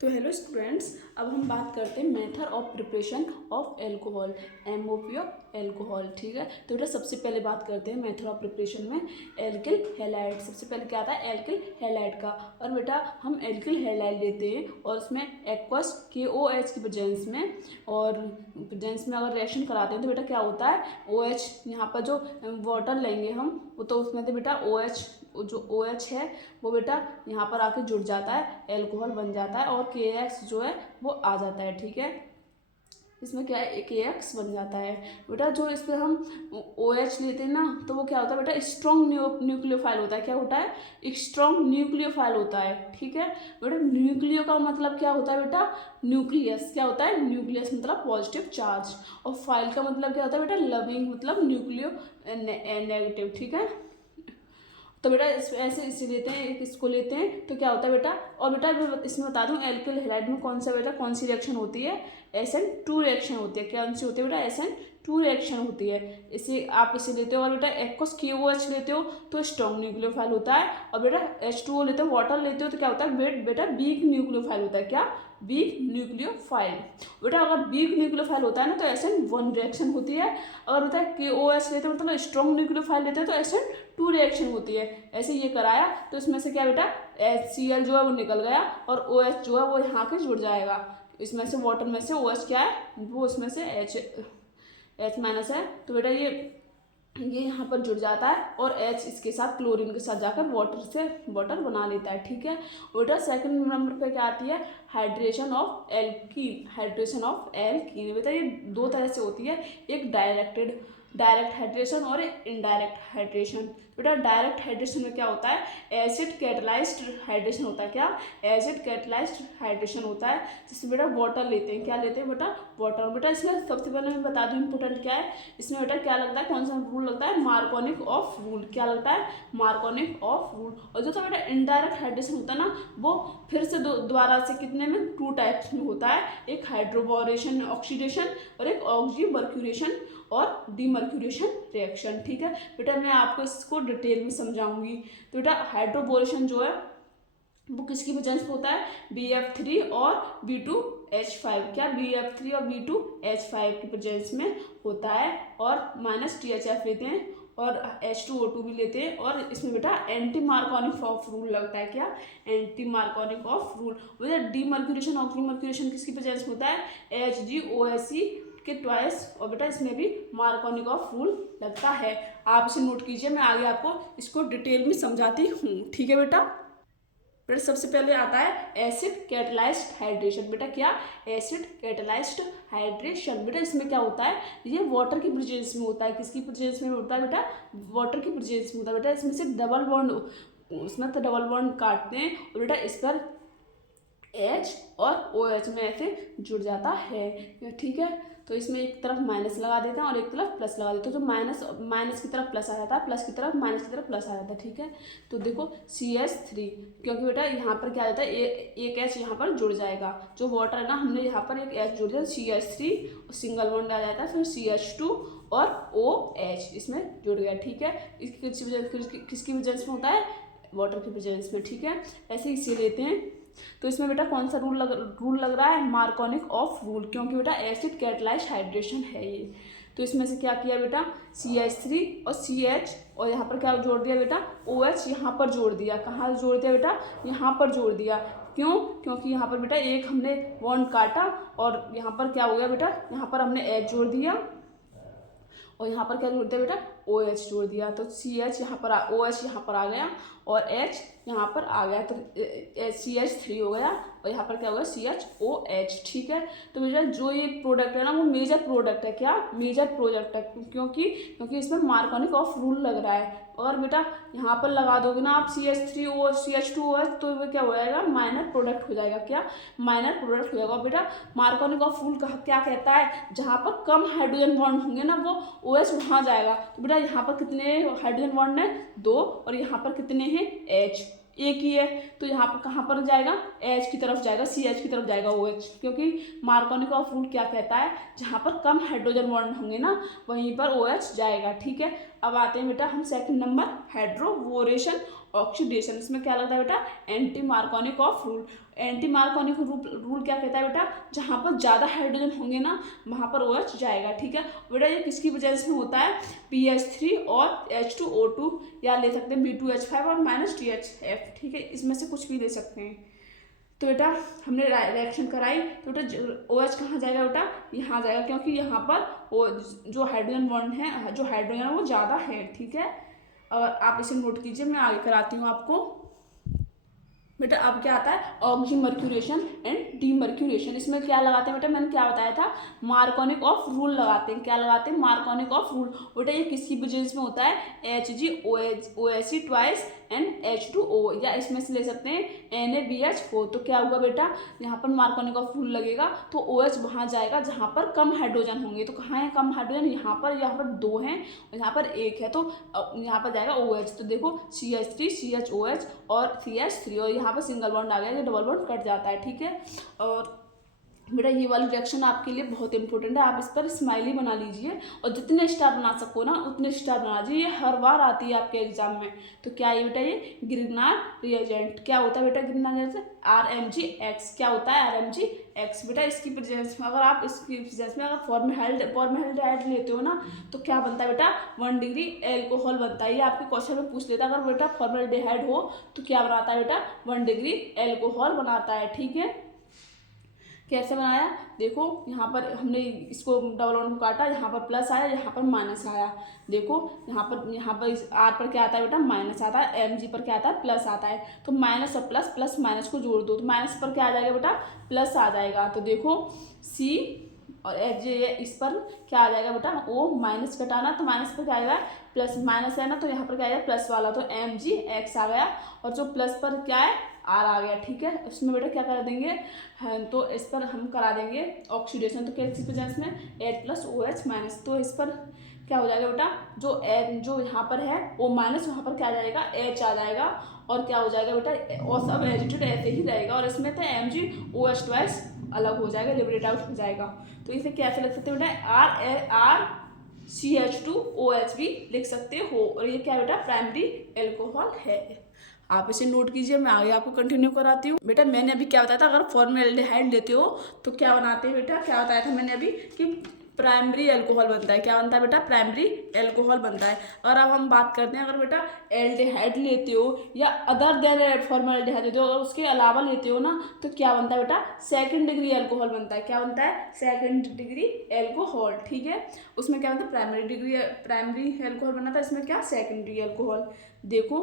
तो hello students, अब हम बात करते हैं method of preparation of alcohol, MOP of alcohol. ठीक है, तो बेटा सबसे पहले बात करते हैं मेथड ऑफ प्रिपरेशन में एल्किल हैलाइड। सबसे पहले क्या आता है? एल्किल हैलाइड का। और बेटा हम एल्किल हैलाइड लेते हैं और उसमें एक्वस KOH की प्रेजेंस में, और प्रेजेंस में अगर रिएक्शन कराते हैं तो बेटा क्या होता है? OH, यहाँ पर जो वाटर लेंगे हम वो, तो उसमें तो बेटा OH, जो OH है वो बेटा यहाँ पर आके जुड़ जाता है, एल्कोहल बन जाता है और KX जो है वो आ जाता है। ठीक है, इसमें क्या है? KX बन जाता है बेटा। जो इसमें हम OH लेते हैं ना, तो वो क्या होता है बेटा? स्ट्रॉन्ग न्यूक्लियोफाइल होता है। क्या होता है? स्ट्रॉन्ग न्यूक्लियोफाइल होता है। ठीक है बेटा, न्यूक्लियो का मतलब क्या होता है बेटा? न्यूक्लियस। क्या होता है? न्यूक्लियस मतलब पॉजिटिव चार्ज, और फाइल का मतलब क्या होता है बेटा? लविंग मतलब न्यूक्लियो नेगेटिव। ठीक है, तो बेटा ऐसे इसे लेते हैं, इसको लेते हैं तो क्या होता है बेटा? और बेटा इसमें बता दूं, एल्किल हैलाइड में कौन सा बेटा, कौन सी रिएक्शन होती है? SN2 रिएक्शन होती है। कौन सी होती है बेटा? SN2 रिएक्शन होती है। इसे आप इसे लेते हो, और बेटा एक्वस KOH लेते हो तो स्ट्रॉन्ग न्यूक्लियोफाइल होता है, और बेटा H2O लेते हो, वाटर लेते हो तो क्या होता है बेटा? वीक न्यूक्लियोफाइल होता है। क्या? Weak nucleophile. बेटा अगर वीक न्यूक्लियोफाइल होता है ना तो SN1 रिएक्शन होती है। अगर बेटा KOH लेते हो मतलब स्ट्रॉन्ग न्यूक्लियोफाइल लेते हैं तो SN2 रिएक्शन होती है। ऐसे ये कराया तो इसमें से क्या बेटा? HCl जो है वो निकल गया, और OH जो है वो यहाँ के जुड़ जाएगा। इसमें से वाटर में से OH क्या है? वो इसमें से H माइनस है, तो बेटा ये यहाँ पर जुड़ जाता है, और H इसके साथ क्लोरीन के साथ जाकर वाटर बना लेता है। ठीक है, बेटा सेकंड नंबर पे क्या आती है? Hydration of alkene. Hydration of alkene बेटा ये दो तरह से होती है, एक डायरेक्ट हाइड्रेशन और एक इनडायरेक्ट हाइड्रेशन। बेटा डायरेक्ट हाइड्रेशन में क्या होता है? एसिड कैटलाइज्ड हाइड्रेशन होता है। क्या? एसिड कैटलाइज्ड हाइड्रेशन होता है, जिसमें बेटा वाटर लेते हैं। क्या लेते हैं बेटा? वाटर। बेटा इसमें सबसे पहले मैं बता दूं इंपोर्टेंट क्या है इसमें बेटा, क्या लगता है, कौन सा रूल लगता है? मार्कोनिक ऑफ रूल। क्या लगता है? मार्कोनिक ऑफ रूल। और जो तो बेटा इनडायरेक्ट हाइड्रेशन होता है ना, वो फिर से दोबारा से कितने में? 2 टाइप्स में होता है, एक हाइड्रोबोरेशन ऑक्सीडेशन और एक ऑक्सीमर्क्यूरेशन और डीमर्क्यूरेशन रिएक्शन। ठीक है बेटा, मैं आपको इसको डिटेल में समझाऊंगी। तो बेटा हाइड्रोबोरेशन जो है वो किसकी वजह से होता है? BF3 और B2H5। क्या? BF3 और B2H5 की प्रेजेंस में होता है, और माइनस THF लेते हैं और H2O2 भी लेते हैं, और इसमें बेटा एंटी मार्कोनिक ऑफ रूल लगता है। क्या? Anti Markovnikov of rule. वजह डीमर्क्यूरेशन ऑक्सीमर्क्यूरेशन किसकी प्रेजेंस में होता है? HgOHC के ट्वाइस, और बेटा इसमें भी मार्कोनिक ऑफ रूल लगता है। आप इसे नोट कीजिए, मैं आगे आपको इसको डिटेल में समझाती हूँ। ठीक है बेटा, सबसे पहले आता है एसिड कैटलाइज्ड हाइड्रेशन। बेटा क्या? Acid catalysed hydration. बेटा इसमें क्या होता है? ये वाटर की प्रेजेंस में होता है। किसकी प्रेजेंस में होता है बेटा? वाटर की प्रेजेंस में होता है। बेटा इसमें से डबल बॉन्ड, उसमें तो डबल बॉन्ड काटते हैं, और बेटा इस पर H और OH में ऐसे जुड़ जाता है। ठीक है, तो इसमें एक तरफ माइनस लगा देते हैं और एक तरफ प्लस लगा देते हैं, तो माइनस की तरफ प्लस आ जाता है, प्लस की तरफ माइनस की तरफ प्लस आ जाता है। ठीक है, तो देखो CH3, क्योंकि बेटा यहाँ पर क्या होता है? एक H यहाँ पर जुड़ जाएगा, जो वाटर है ना, हमने यहाँ पर एक H जुड़ दिया, CH3 सिंगल बॉन्ड आ जाता है, फिर CH2 और OH इसमें जुड़ गया। ठीक है, किसकी वजह से होता है? वाटर की प्रेजेंस में। ठीक है, ऐसे इसे लेते हैं, तो इसमें बेटा कौन सा रूल लग रहा है? मार्कोनिक ऑफ रूल, क्योंकि बेटा एसिड कैटलाइज्ड हाइड्रेशन है ये। तो इसमें से क्या किया बेटा? CH3 और CH, और यहाँ पर क्या जोड़ दिया बेटा? OH यहाँ पर जोड़ दिया। कहाँ जोड़ दिया बेटा? यहाँ पर जोड़ दिया। क्यों? क्योंकि यहाँ पर बेटा एक हमने बॉन्ड काटा, और यहाँ पर क्या हो गया बेटा? यहाँ पर हमने H जोड़ दिया, और यहाँ पर क्या जोड़ दिया बेटा? OH जोड़ दिया, तो CH यहाँ पर OH यहाँ पर आ गया, और H यहाँ पर आ गया, तो CH3 हो गया, और यहाँ पर क्या होगा? CHOH। ठीक है, तो बेटा जो ये प्रोडक्ट है ना, वो मेजर प्रोडक्ट है। क्या? मेजर प्रोडक्ट है, क्योंकि इसमें मार्कोनिक ऑफ रूल लग रहा है। और बेटा यहाँ पर लगा दोगे ना आप CH3OH CH2OH, तो वो क्या हो जाएगा? माइनर प्रोडक्ट हो जाएगा। क्या? माइनर प्रोडक्ट हो जाएगा। बेटा मार्कोनिक ऑफ रूल क्या कहता है? जहाँ पर कम हाइड्रोजन बॉन्ड होंगे ना, वो OH वहाँ जाएगा। तो बेटा यहाँ पर कितने हाइड्रोजन बॉन्ड है? 2, और यहाँ पर कितने हैं? H एक ही है, तो यहाँ पर कहाँ पर जाएगा? H की तरफ जाएगा, CH की तरफ जाएगा OH, क्योंकि मार्कोनिक ऑफ रूल क्या कहता है? जहाँ पर कम हाइड्रोजन बॉन्ड होंगे ना, वहीं पर OH जाएगा। ठीक है, अब आते हैं बेटा हम सेकंड नंबर, हाइड्रोबोरेशन ऑक्सीडेशन। इसमें क्या लगता है बेटा, anti Markovnikov of rule. Anti Markovnikov rule क्या कहता है बेटा, जहाँ पर ज़्यादा हाइड्रोजन होंगे ना वहाँ पर OH जाएगा, ठीक है बेटा। ये किसकी वजह से होता है, PH3 और H2O2, या ले सकते हैं B2H5 और -THF, ठीक है, इसमें से कुछ भी ले सकते हैं। तो बेटा हमने रिएक्शन कराई, तो बेटा OH कहाँ जाएगा बेटा, यहाँ जाएगा, क्योंकि यहाँ पर वो जो हाइड्रोजन बॉन्ड है, जो हाइड्रोजन है वो ज़्यादा है, ठीक है। और आप इसे नोट कीजिए, मैं आगे कराती हूँ आपको। बेटा अब क्या आता है, ऑक्सीमर्क्यूरेशन एंड डीमर्क्यूरेशन। इसमें क्या लगाते हैं बेटा, मैंने क्या बताया था, मार्कोनिक ऑफ रूल लगाते हैं। क्या लगाते हैं, मार्कोनिक ऑफ रूल। बेटा ये किसकी वजह से होता है, HgOH ट्वाइस एंड H2O, या इसमें से ले सकते हैं NaBH4। तो क्या हुआ बेटा, यहाँ पर मार्कोनिक ऑफ रूल लगेगा तो OH वहाँ जाएगा जहाँ पर कम हाइड्रोजन होंगे। तो कहाँ है कम हाइड्रोजन, यहाँ पर 2 हैं और यहाँ पर 1 है, तो यहाँ पर जाएगा OH। तो देखो CH3 CHOH और CH3, और यहाँ पर सिंगल बॉन्ड आ गया, ये डबल बॉन्ड कट जाता है, ठीक है। और बेटा ये वाली रिएक्शन आपके लिए बहुत इंपॉर्टेंट है, आप इस पर स्माइली बना लीजिए और जितने स्टार बना सको ना उतने स्टार बना लीजिए, ये हर बार आती है आपके एग्जाम में। तो क्या है बेटा, ये ग्रिग्नार रिएजेंट। क्या होता है बेटा ग्रिग्नार रिएजेंट, RMgX। क्या होता है RMgX बेटा, इसकी प्रेजेंस में अगर आप इसकी प्रेजेंस में अगर फॉर्मेल्डिहाइड लेते हो ना तो क्या बनता है बेटा, 1 डिग्री एल्कोहल बनता है। ये आपके क्वेश्चन में पूछ लेता है, अगर बेटा फॉर्मेल्डिहाइड हो तो क्या बनाता है बेटा, 1 डिग्री एल्कोहल बनाता है, ठीक है। कैसे बनाया, देखो यहाँ पर हमने इसको डबल बॉन्ड को काटा, यहाँ पर प्लस आया, यहाँ पर माइनस आया। देखो यहाँ पर इस R पर क्या आता है बेटा, माइनस आता है, Mg पर क्या आता है, प्लस आता है। तो माइनस और प्लस माइनस को जोड़ दो तो माइनस पर क्या आ जाएगा बेटा, प्लस आ जाएगा। तो देखो C और H इस पर क्या आ जाएगा बेटा, O माइनस घटाना, तो माइनस पर क्या आएगा, प्लस माइनस है ना, तो यहाँ पर क्या आएगा प्लस वाला, तो Mgx आ गया। और जो प्लस पर क्या है, R आ गया, ठीक है। उसमें बेटा क्या कर देंगे, तो इस पर हम करा देंगे ऑक्सीडेशन। तो कैसी प्रेजेंस में H+OH-। तो इस पर क्या हो जाएगा बेटा, जो यहाँ पर है O माइनस, वहाँ पर क्या आ जाएगा, H आ जाएगा। और क्या हो जाएगा बेटा, और सब एजिटेड ऐसे ही रहेगा, और इसमें तो MgOH ट्वाइस अलग हो जाएगा, लिबरेट आउट हो जाएगा। तो इसे कैसे लिख सकते हैं बेटा, RCH2OH भी लिख सकते हो। और ये क्या बेटा, प्राइमरी एल्कोहल है। आप इसे नोट कीजिए, मैं आगे आपको कंटिन्यू कराती हूँ। बेटा मैंने अभी क्या बताया था, अगर फॉर्मेल्डिहाइड लेते हो तो क्या बनाते हैं बेटा, क्या बताया था मैंने अभी कि प्राइमरी एल्कोहल बनता है। क्या बनता है बेटा, प्राइमरी एल्कोहल बनता है। और अब हम बात करते हैं, अगर बेटा एल्डिहाइड लेते हो या अदर देन फॉर्मेल्डिहाइड लेते हो और उसके अलावा लेते हो ना, तो क्या बनता है बेटा, सेकंड डिग्री एल्कोहल बनता है। क्या बनता है, सेकंड डिग्री एल्कोहल, ठीक है। उसमें क्या बनता है, प्राइमरी एल्कोहल बना था, इसमें क्या, सेकेंडरी एल्कोहल। देखो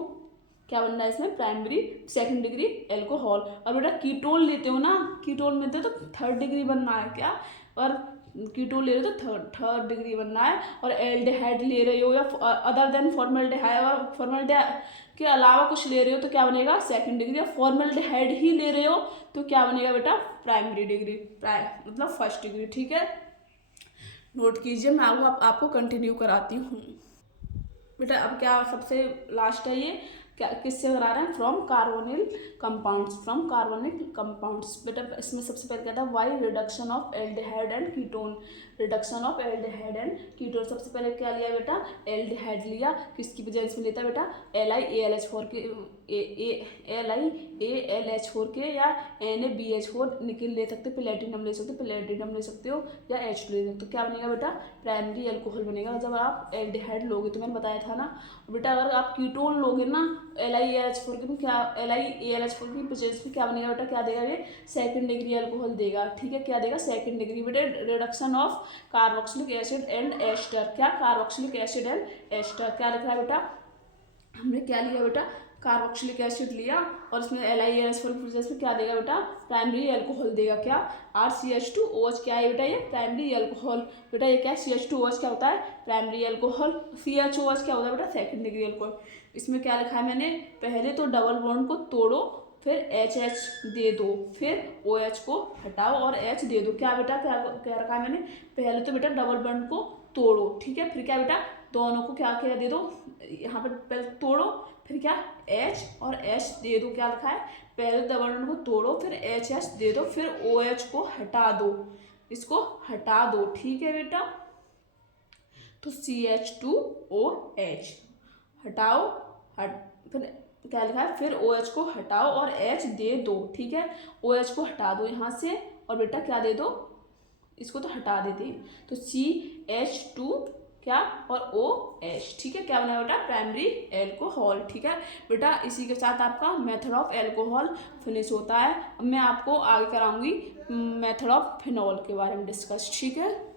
क्या बनना है इसमें, प्राइमरी सेकंड डिग्री एल्कोहल। और बेटा कीटोन लेते हो ना, कीटोन में तो थर्ड डिग्री बनना है, क्या, और कीटोन ले रहे हो तो थर्ड डिग्री बनना है। और एल्डिहाइड ले रहे हो या अदर देन फॉर्मेल्डिहाइड, और फॉर्मेल्डिहाइड के अलावा कुछ ले रहे हो तो क्या बनेगा, सेकंड डिग्री। और फॉर्मेल्डिहाइड ही ले रहे हो तो क्या बनेगा बेटा, प्राइमरी डिग्री, मतलब फर्स्ट डिग्री, ठीक है। नोट कीजिए, मैं आपको कंटिन्यू कराती हूँ। बेटा अब क्या सबसे लास्ट है, ये क्या किससे करा रहे हैं, फ्रॉम कार्बोनिल कंपाउंड्स। बेटा इसमें सबसे पहले क्या था, वाई reduction of aldehyde and ketone. Reduction of aldehyde and ketone, सबसे पहले क्या लिया बेटा, एल्डिहाइड लिया। किसकी वजह से लेता बेटा, LiAlH4 के, LiAlH4 के, या NaBH4 निकल ले सकते, प्लेटिनम ले सकते हो, या H2 ले सकते हो। क्या बनेगा बेटा, प्राइमरी एल्कोहल बनेगा जब आप एल्डिहाइड लोगे। तो मैंने बताया था ना बेटा, अगर आप कीटोन लोगे ना LiAlH4 के, तो क्या LiAlH4 की प्रेजेंस में क्या बनेगा बेटा, क्या देगा ये, सेकंड डिग्री एल्कोहल देगा, ठीक है। क्या देगा, सेकंड डिग्री। बेटा reduction of carboxylic acid and ester, क्या, कार्बोक्सिलिक एसिड एंड एस्टर, क्या लिख रहा है बेटा, हमने क्या लिया बेटा, कार्बोक्सिलिक एसिड लिया, और इसमें LiAlH4 की प्रेजेंस में क्या देगा बेटा, प्राइमरी एल्कोहल देगा। क्या, RCH2OH, क्या है बेटा, ये प्राइमरी एल्कोहल। बेटा ये क्या है, CH2OH क्या होता है, प्राइमरी एल्कोहल। CHOH क्या होता है बेटा, सेकंड डिग्री एल्कोहल। इसमें क्या लिखा है मैंने, पहले तो डबल बॉन्ड को तोड़ो, फिर HH दे दो, फिर OH को हटाओ और H दे दो। क्या बेटा, क्या रखा है मैंने, पहले तो बेटा डबल बॉन्ड को तोड़ो, ठीक है, फिर क्या बेटा, दोनों को क्या क्या दे दो, यहाँ पर पहले तोड़ो, फिर क्या H और H दे दो। क्या लिखा है, पहले डबल बॉन्ड को तोड़ो, फिर HH दे दो, फिर OH को हटा दो, इसको हटा दो, ठीक है बेटा। तो CH2OH हटाओ, फिर क्या लिखा है, फिर OH को हटाओ और H दे दो, ठीक है। OH को हटा दो यहाँ से और बेटा क्या दे दो, इसको तो हटा देते हैं, तो CH2 क्या और OH, ठीक है। क्या बना बेटा, प्राइमरी एल्कोहल, ठीक है बेटा। इसी के साथ आपका मेथड ऑफ एल्कोहल फिनिश होता है। अब मैं आपको आगे कराऊंगी मेथड ऑफ फिनॉल के बारे में डिस्कस, ठीक है।